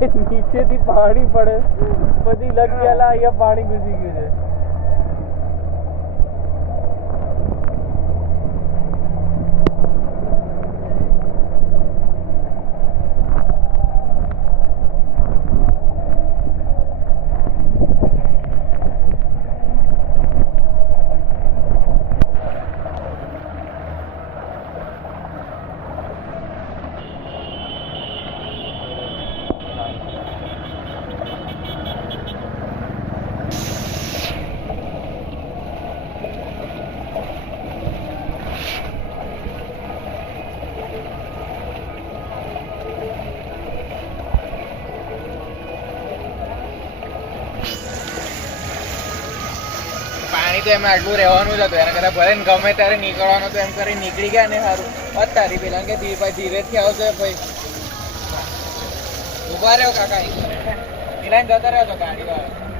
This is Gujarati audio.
નીચેથી પાણી પડે પછી લગેલા અહીંયા પાણી ઘૂસી ગયું છે. પાણી તો એમાં આટલું રહેવાનું જ હતું. એના કરતા ભલે ને ગમે ત્યારે નીકળવાનું તો એમ કરી નીકળી ગયા ને સારું. અત્યારે પેલા કે ધીરેથી આવશે ભાઈ. ઉભા રહ્યો કાકા પેલા જતા રહ્યો તો ગાડી વાળો.